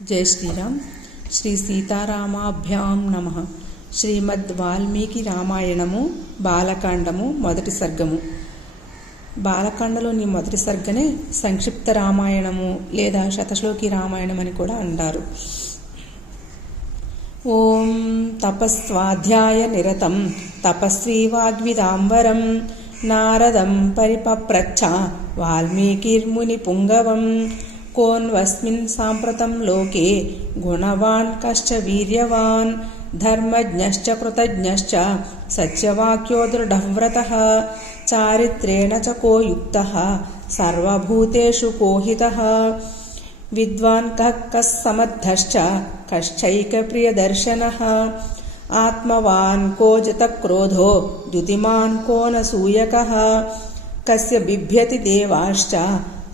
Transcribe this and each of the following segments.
జై శ్రీరామ్. శ్రీ సీతారామాభ్యాం నమః. శ్రీమద్ వాల్మీకి రామాయణము బాలకాండము మొదటి సర్గము. బాలకాండలోని మొదటి సర్గనే సంక్షిప్త రామాయణము లేదా శతశ్లోకి రామాయణం అని కూడా అంటారు. ఓం తపస్వాధ్యాయ నిరతం తపస్వీ వాగ్విదాంబరం నారదం పరిపప్రచ్ఛ వాల్మీకిర్ముని పుంగవం కోన్వస్మిన్ సాంప్రతం లోకే గుణవాన్ కశ్చ వీర్యవాన్ ధర్మజ్ఞశ్చ కృతజ్ఞశ్చ సత్యవాక్యో దృఢవ్రతః చారిత్రేణ చ కో యుక్తః సర్వభూతేషు కోహితః విద్వాన్ కః సమర్థశ్చ కశ్చైకప్రియదర్శనః ఆత్మవాన్ కో జితక్రోధో ద్యుతిమాన్ కో నసూయకః కస్య బిభ్యతి దేవాశ్చ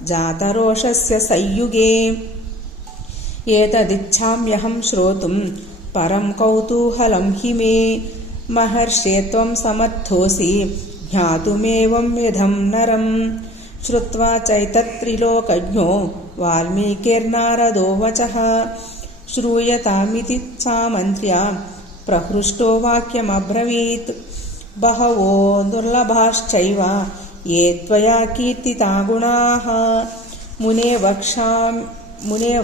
జాతరోషస్య సంయుగే ఏతదిచ్ఛామ్యహం శ్రోతుం పరం కౌతూహలం హి మే మహర్షే త్వం సమర్థోసి జ్ఞాతుమేవం విధం నరం శ్రుత్వా చైతత్త్రిలోకజ్ఞో వాల్మీకిర్నారదో వచః శ్రూయతామితి సామంత్ర్య ప్రహృష్టో వాక్యమబ్రవీత్ బహవో దుర్లభాశ్చైవ ఏ త్వయా కీర్తితా గుణాః మునే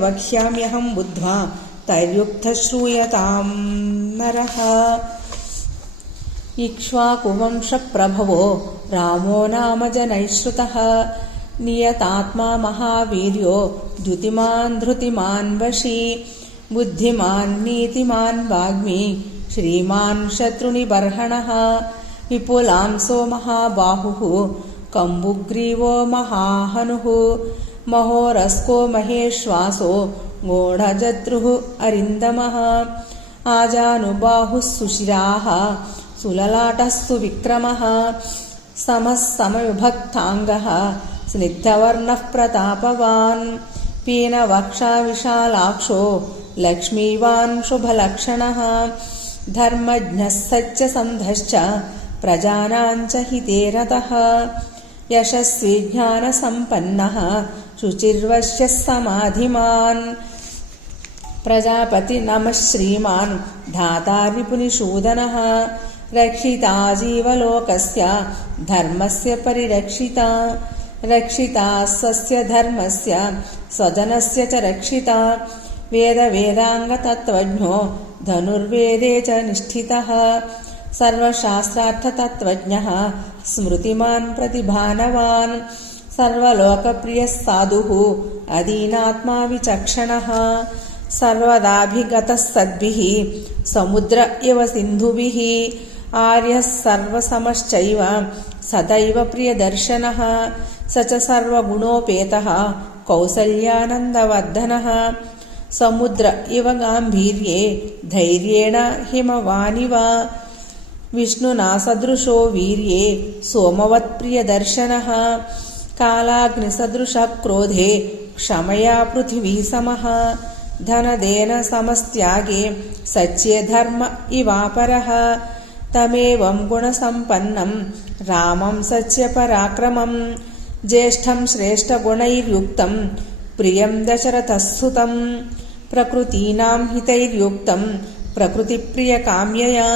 వక్ష్యామ్యహం బుద్ధ్వా తైర్యుక్తః శ్రూయతాం నరః. ఇక్ష్వాకువంశప్రభవో రామో నామ జనైశ్రుతః నియతాత్మా మహావీర్యో ద్యుతిమాన్ ధృతిమాన్ వశీ బుద్ధిమాన్ నీతిమాన్ వాగ్మీ శ్రీమాన్ శత్రునిబర్హణః విపులాంసో మహాబాహుః కంబుగ్రీవో మహాహనుః మహోరస్కో మహేశ్వాసో గూఢజద్రుః అరిందమః ఆజానుబాహుః సుశిరాः సులలాటः సువిక్రమः సమः సమవిభక్తాంగः స్నిగ్ధవర్ణः ప్రతాపవాన్ పీనవక్షా విశాలాక్షో లక్ష్మీవాన్ శుభలక్షణः ధర్మజ్ఞः సత్యసంధశ్చ ప్రజానాంచ హితే రతః యశస్వీ జ్ఞానసంపన్నః శుచిర్వశ్యः సమాధిమాన్ ప్రజాపతి నమః శ్రీమాన్ ధాతా రిపునిషూదనః రక్షితా జీవలోకస్య ధర్మస్య పరిరక్షితా రక్షితా స్వస్య ధర్మస్య స్వజనస్య చ రక్షితా వేదాంగతత్వజ్ఞో ధనుర్వేదే చ నిష్ఠితః సర్వశాస్త్రార్థతత్వజ్ఞః స్మృతిమాన్ ప్రతిభానవాన్ సర్వలోకప్రియः సాధుః అదీనాత్మా విచక్షణः సర్వదాభిగతः సద్భిః సముద్ర ఇవ సింధుభిః ఆర్యः సర్వసమశ్చైవ సదైవ ప్రియదర్శనः స చ సర్వగుణోపేతः కౌసల్యానందవర్ధనः సముద్ర ఇవ గాంభీర్యే ధైర్యేణ హిమవానివ విష్ణునా సదృశో వీర్యే సోమవత్ప్రియదర్శనः కాలాగ్నిసదృశः క్రోధే క్షమయా పృథివీ సమः ధనదేన సమస్త్యాగే సత్యే ధర్మ ఇవాపరः తమేవం గుణసంపన్నం రామం సత్యపరాక్రమం జ్యేష్ఠం శ్రేష్టగుణైర్యుక్తం ప్రియం దశరథస్తుతం ప్రకృతీనాం హితైర్యుక్తం ప్రకృతిప్రియకామ్యయా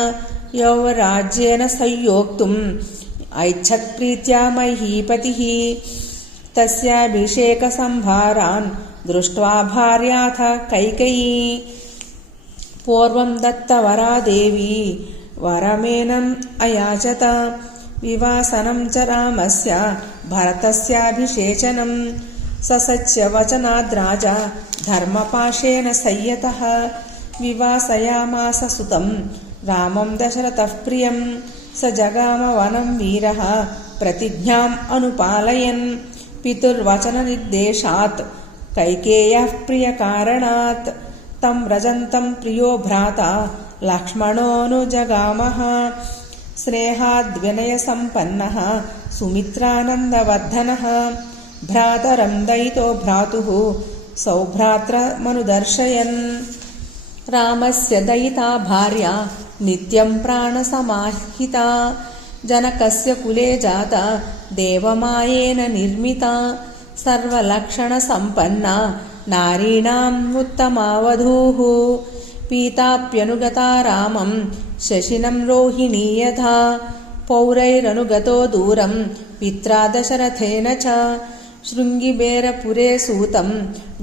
యౌవరాజ్యేన సంయోక్తుం ఐచ్ఛత్ప్రీత్యా మహీపతిః తస్యాభిషేకసంభారాన్ దృష్ట్వా భార్యాథ కైకేయీ పూర్వం దత్తవరా దేవీ వరమేనం అయాచత వివాసనం చ రామస్య భరతస్యాభిషేచనం ససత్యవచనాద్రాజా ధర్మపాశేన సంయతః వివాసయామాస సుతం రామం దశరథః ప్రియం స జగామ వనం వీరః ప్రతిజ్ఞాం అనుపాలయన్ పితుర్వచననిర్దేశాత్ కైకేయః ప్రియకారణాత్ తం వ్రజంతం ప్రియో భ్రాతా లక్ష్మణోనుజగామః స్నేహాద్వినయసంపన్నః సుమిత్రానందవర్ధనः భ్రాతరం దయితో భ్రాతుః సౌభ్రాత్రమనుదర్శయన్ రామస్య దయితా భార్య నిత్యం ప్రాణసమాహితా జనకస్య కులే జాత దేవమాయేన నిర్మితా సర్వలక్షణ సంపన్న नारीणाम् उत्तमावधूः पीताप्यनुगता रामं शशिनं रोहिणी यथा पौरैरनुगतो दूरं पित्रा दशरथेन च शृङ्गिबेरपुरे सूतं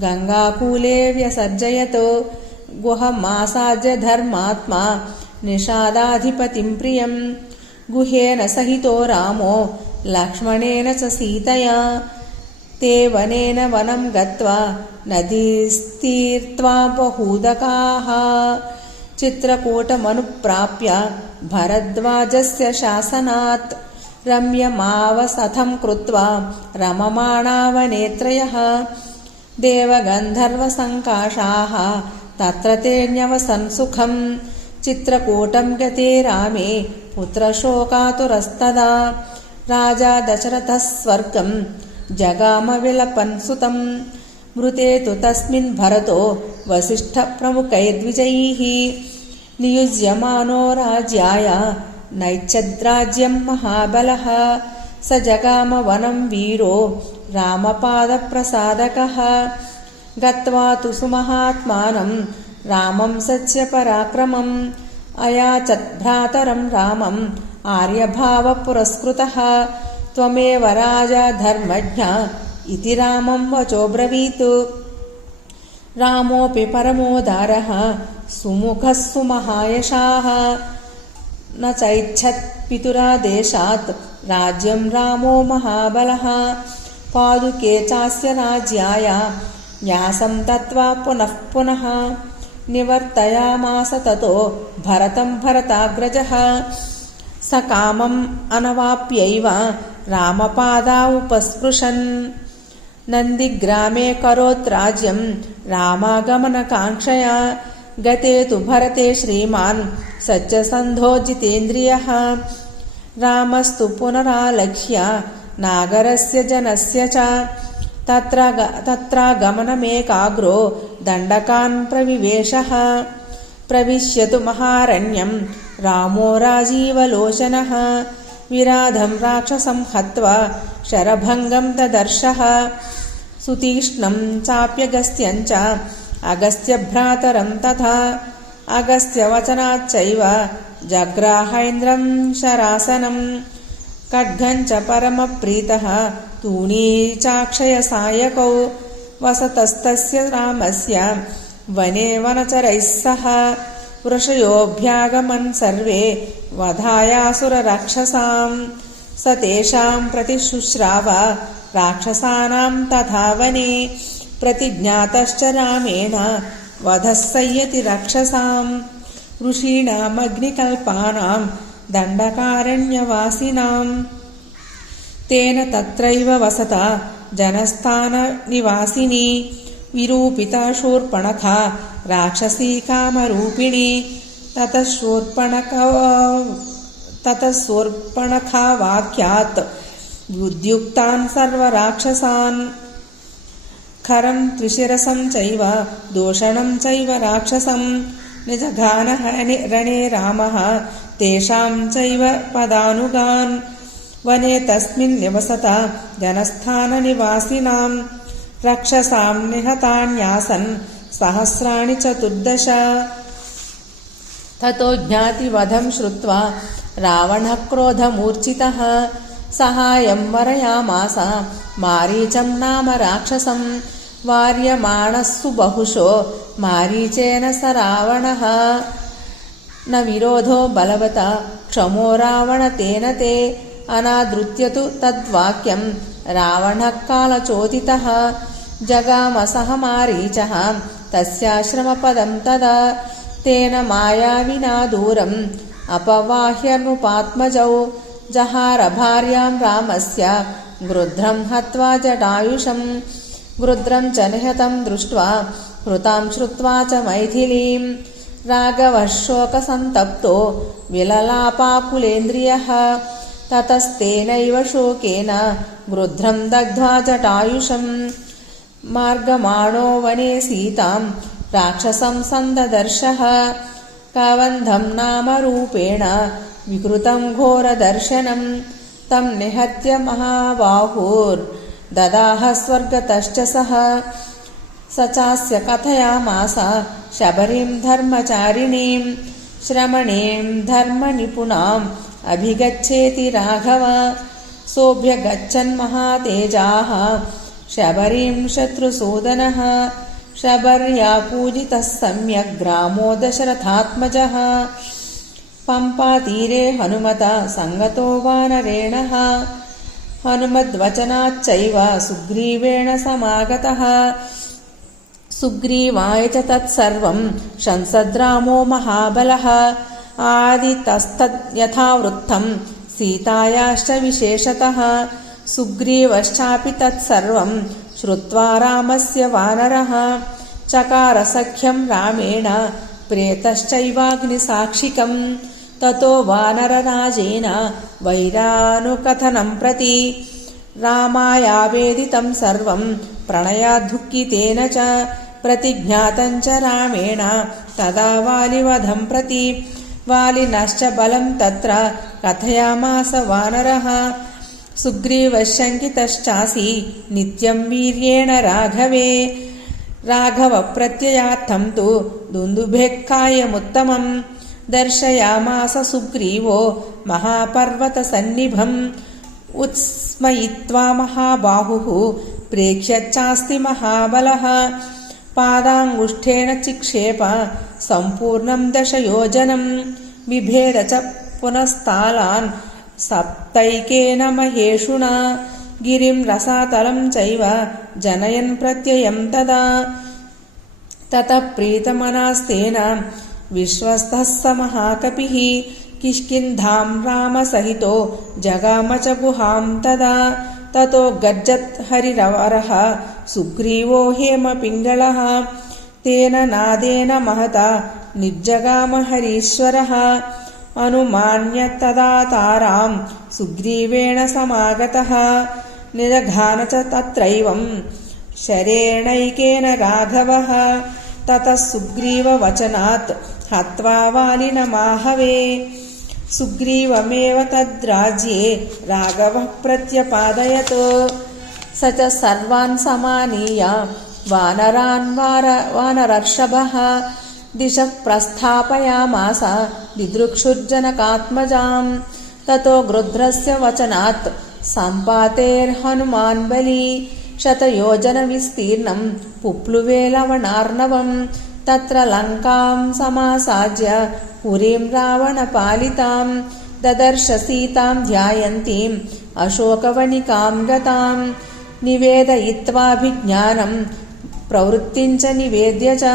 गङ्गाकूले व्यसर्जयत् गुहमासाद्य धर्मात्मा निषादाधिपतिं प्रियं गुहेन सहितो रामो लक्ष्मणेन च सीतया ते वनेन वनं गत्वा नदीस्तीर्त्वा बहूदकाः चित्रकूटमनुप्राप्य भरद्वाजस्य शासनात् रम्यमावसथं कृत्वा रममाणा वनेत्रयः देवगन्धर्वसङ्काशाः तत्र ते न्यवसन् सुखम् चित्रकूटं गते रामे पुत्रशोकातुरस्तदा राजा दशरथः स्वर्गं जगाम विलपन् सुतं मृते तु तस्मिन् भरतो वसिष्ठप्रमुखैर्द्विजैः नियुज्यमानो राज्याय नैच्छद्राज्यं महाबलः स जगाम वनं वीरो रामपादप्रसादकः गत्वा तु सुमहात्मानं रामं सत्यपराक्रमम् अयाचत् भ्रातरं रामम् आर्यभावपुरस्कृतः त्वमेव राजा धर्मज्ञ इति रामं वचोब्रवीत् रामोऽपि परमोदारः सुमुखः सुमहायशाः न चैच्छत् पितुरादेशात् राज्यं रामो महाबलः पादुके चास्य राज्याय न्यासं दत्त्वा पुनः पुनः निवर्तयामास ततो भरतं भरताग्रजः सकामम् अनवाप्यैव रामपादा उपस्पृशन् नन्दिग्रामे करोत् राज्यं रामागमनकाङ्क्षया गते तु भरते श्रीमान् सत्यसन्धो जितेन्द्रियः रामस्तु पुनरालक्ष्य नागरस्य जनस्य च तत्रागमनमेकाग्रो दण्डकान् प्रविवेशः प्रविश्यतु महारण्यं रामो राजीवलोचनः विराधं राक्षसं हत्वा शरभङ्गं ददर्शः सुतीक्ष्णं चाप्यगस्त्यं च अगस्त्यभ्रातरं तथा अगस्त्यवचनाच्चैव जग्राहेन्द्रं शरासनं खड्गं च परमप्रीतः तूणी चाक्षयसायकौ वसतस्तस्य रामस्य वने वनचरैः सह वृषयोऽभ्यागमन् सर्वे वधायासुरराक्षसां स तेषां प्रतिशुश्राव राक्षसानां तथा वने प्रतिज्ञातश्च रामेण वधः संयति राक्षसां ऋषीणामग्निकल्पानां दण्डकारण्यवासिनां तेन तत्रैव वसता जनस्थाननिवासिनी विरूपिता शूर्पणखा राक्षसी कामरूपिणी ततः शूर्पणखा वाक्यात् उद्युक्तान् सर्वराक्षसान् खरं त्रिशिरसं चैव दूषणं चैव राक्षसं निजघानः रणे रामः तेषां चैव पदानुगान् वने तस्मिन् निवसता जनस्थाननिवासिनां रक्षसां निहतान्यासन् सहस्राणि 14 ततो ज्ञातिवधं श्रुत्वा रावणः क्रोधमूर्छितः सहायं वरयामास मारीचं नाम राक्षसं वार्यमाणः सुबहुशो मारीचेन स रावणः न विरोधो बलवता क्षमो रावण तेन ते अनादृत्य तु तद्वाक्यं रावणः कालचोदितः जगाम सह मारीचः तस्याश्रमपदं तदा तेन मायाविना दूरम् अपवाह्य नृपात्मजौ जहार भार्यां रामस्य गृध्रं हत्वा जटायुषं गृध्रं च निहतं दृष्ट्वा हृतां श्रुत्वा च मैथिलीं राघवः शोकसन्तप्तो विललापाकुलेन्द्रियः ततस्तेनैव शोकेन गृध्रं दग्ध्वा जटायुषं मार्गमाणो वने सीतां राक्षसं सन्ददर्शः कावन्धं नाम रूपेण विकृतं घोरदर्शनं तं निहत्य महाबाहुर्ददाह स्वर्गतश्च सः स चास्य कथयामास शबरीं धर्मचारिणीं श्रमणीं धर्मनिपुणाम् अभिगच्छेति राघव सोऽभ्यगच्छन् महातेजाः शबरीं शत्रुसूदनः शबर्या पूजितः सम्यग् ग्रामो दशरथात्मजः पम्पातीरे हनुमता सङ्गतो वानरेणः हनुमद्वचनाच्चैव सुग्रीवेण समागतः सुग्रीवाय च तत्सर्वं शंसद्रामो महाबलः आदितस्तद्यथावृत्तं सीतायाश्च विशेषतः सुग्रीवश्चापि तत्सर्वं श्रुत्वा रामस्य वानरः चकार सख्यं रामेण प्रेतश्चैवाग्निसाक्षिकम् ततो वानरराजेन वैरानुकथनं प्रति रामायावेदितं सर्वं प्रणयाद्दुःखितेन च प्रतिज्ञातं च रामेण तदा वालिवधं प्रति वालिनश्च बलं तत्र कथयामास वानरः सुग्रीवशङ्कितश्चासि नित्यं वीर्येण राघवे राघवप्रत्ययार्थं तु दुन्दुभेक्कायमुत्तमं दर्शयामास सुग्रीवो महापर्वतसन्निभम् उत्स्मयित्वा महाबाहुः प्रेक्ष्यच्चास्ति महाबलः पादाङ्गुष्ठेन चिक्षेप सम्पूर्णं दशयोजनं बिभेद च पुनस्तालान् सप्तैकेन महेषुणा गिरिं रसातलं चैव जनयन् प्रत्ययं तदा ततः प्रीतमनास्तेन विश्वस्तः स महाकपिः किष्किन्धां रामसहितो जगाम च गुहां तदा ततो गर्जत् हरिरवरः सुग्रीवो हेमपिङ्गळः तेन नादेन महता निर्जगाम हरीश्वरः अनुमान्य तदा तारां सुग्रीवेण समागतः निजघान च तत्रैवं शरेणैकेन राघवः ततः सुग्रीववचनात् हत्वा वालिनमाहवे सुग्रीवमेव तद्राज्ये राघवः प्रत्यपादयत् स च सर्वान् समानीय वानरान् वानरर्षभः दिशः प्रस्थापयामास दिदृक्षुर्जनकात्मजां ततो गृध्रस्य वचनात् सम्पातेर्हनुमान् बली शतयोजनविस्तीर्णं पुप्लुवे लवणार्णवम् तत्र लङ्कां समासाद्य पुरीं रावणपालितां ददर्श सीतां ध्यायन्तीम् अशोकवनिकां गतां निवेदयित्वाभिज्ञानं प्रवृत्तिं च निवेद्य च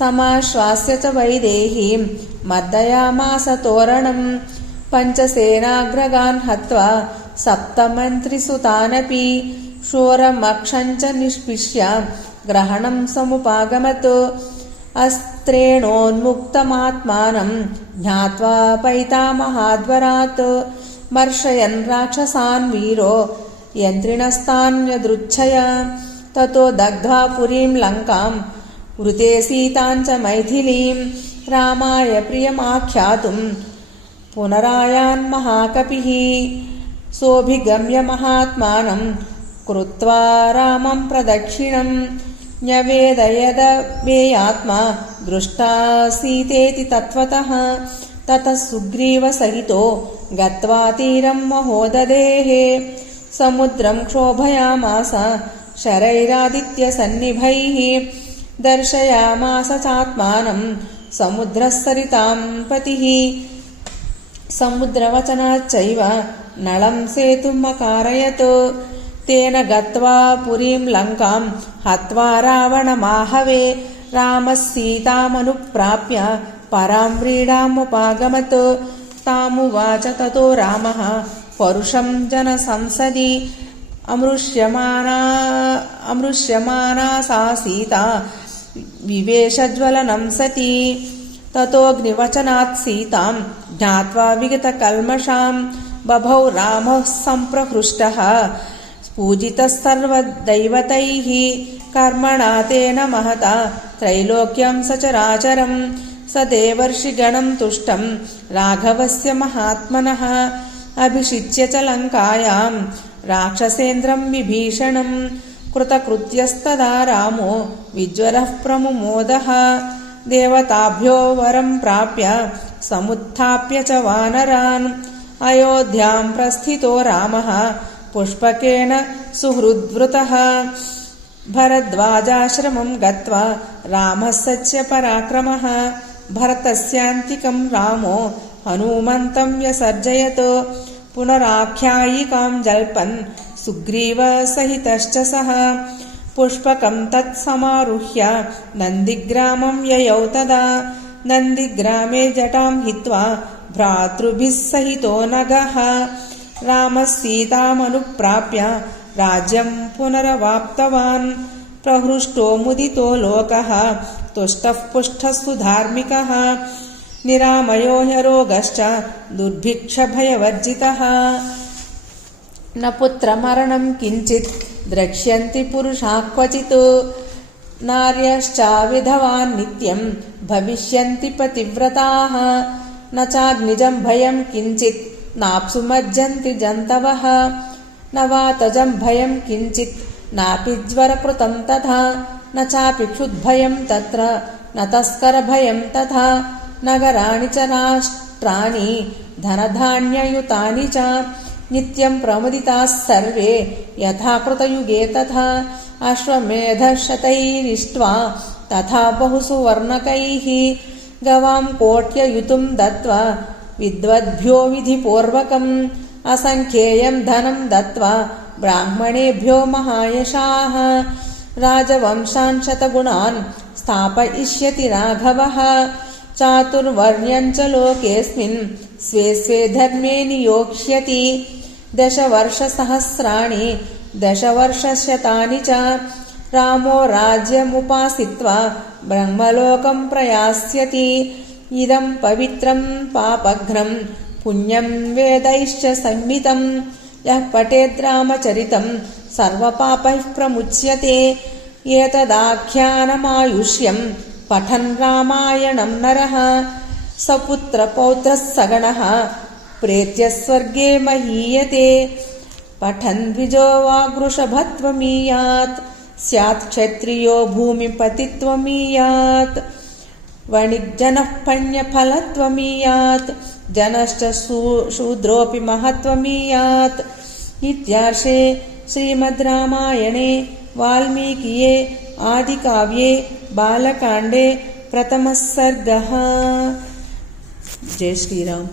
समाश्वास्य च वैदेहीं मर्दयामास तोरणं पञ्चसेनाग्रगान् हत्वा सप्तमन्त्रिसुतानपि शोरमक्षं च निष्पिष्य ग्रहणं समुपागमत् अस्त्रेणोन्मुक्तमात्मानं ज्ञात्वा पैतामहाद्वरात् मर्शयन् राक्षसान् वीरो यन्त्रिणस्तान्यदृच्छय ततो दग्ध्वा पुरीं लङ्कां वृते सीतां च मैथिलीं रामाय प्रियमाख्यातुं पुनरायान् महाकपिः सोऽभिगम्य महात्मानं कृत्वा रामं प्रदक्षिणं न्यवेदयदवेयात्मा दृष्टा सीतेति तत्त्वतः ततः सुग्रीवसहितो गत्वा तीरं महोदधेः समुद्रं क्षोभयामास शरैरादित्यसन्निभैः दर्शयामास चात्मानं समुद्रसरितां पतिः समुद्रवचनाच्चैव नलं सेतुमकारयत् तेन गत्वा पुरीं लङ्कां हत्वा रावणमाहवे रामः सीतामनुप्राप्य परां व्रीडामुपागमत् तामुवाच ततो रामः परुषं जनसंसदि अमृष्यमाना सा सीता विवेशज्वलनं सती ततोऽग्निवचनात् सीतां ज्ञात्वा विगतकल्मषां बभौ रामः सम्प्रहृष्टः पूजितः सर्वदैवतैः कर्मणा तेन महता त्रैलोक्यं सचराचरं स देवर्षिगणं तुष्टं राघवस्य महात्मनः अभिषिच्य च लङ्कायां राक्षसेन्द्रं विभीषणं कृतकृत्यस्तदा रामो विज्वरः प्रमुमोदः देवताभ्यो वरं प्राप्य समुत्थाप्य च वानरान् अयोध्यां प्रस्थितो रामः पुष्पकेन सुहृद्वृतः भरद्वाजाश्रमं गत्वा रामः सत्यपराक्रमः भरतस्यान्तिकं रामो हनुमन्तं व्यसर्जयत् पुनराख्यायिकां जल्पन् सुग्रीवसहितश्च सः पुष्पकं तत्समारुह्य नन्दिग्रामं ययौ तदा नन्दिग्रामे जटां हित्वा भ्रातृभिः सहितो नगः रामः सीतामनुप्राप्य राज्यं पुनरवाप्तवान् प्रहृष्टो मुदितो लोकः तुष्टः पुष्टः सुधार्मिकः निरामयो ह्यरोगश्च दुर्भिक्षभयवर्जितः न पुत्रमरणं किञ्चित् द्रक्ष्यन्ति पुरुषाः क्वचित् नार्यश्चाविधवान् नित्यं भविष्यन्ति पतिव्रताः न चाग्निजं भयं किञ्चित् नाप्सु मज्जन्ति जन्तवः न वातजं भयं किञ्चित् नापि ज्वरकृतं तथा न चापि क्षुद्भयं तत्र न तस्करभयं तथा नगराणि च राष्ट्राणि धनधान्ययुतानि च नित्यं प्रमुदिताः सर्वे यथा कृतयुगे तथा अश्वमेधशतैरिष्ट्वा तथा बहुसुवर्णकैः गवां कोट्ययुतं दत्त्वा विद्वद्भ्यो विधिपूर्वकम् असङ्ख्येयं धनं दत्त्वा ब्राह्मणेभ्यो महायशाः राजवंशान् शतगुणान् स्थापयिष्यति राघवः चातुर्वर्ण्यं च लोकेऽस्मिन् स्वे स्वे धर्मे नियोक्ष्यति दशवर्षसहस्राणि दशवर्षशतानि च रामो राज्यमुपासित्वा ब्रह्मलोकं प्रयास्यति इदं पवित्रं पापघ्नं पुण्यं वेदैश्च संहितं यः पठेद् रामचरितं सर्वपापैः प्रमुच्यते एतदाख्यानमायुष्यं पठन् रामायणं नरः सपुत्रपौत्रः सगणः प्रेत्य स्वर्गे महीयते पठन् द्विजो वागृषभत्वमीयात् स्यात् क्षत्रियो भूमिपतित्वमीयात् वणिज्जनः पण्यफलत्वमीयात् जनश्च शूद्रोऽपि महत्वमीयात् इत्यार्षे श्रीमद् रामायणे वाल्मीकिये आदिकाव्ये बालकाण्डे प्रथमः सर्गः। जय श्रीराम।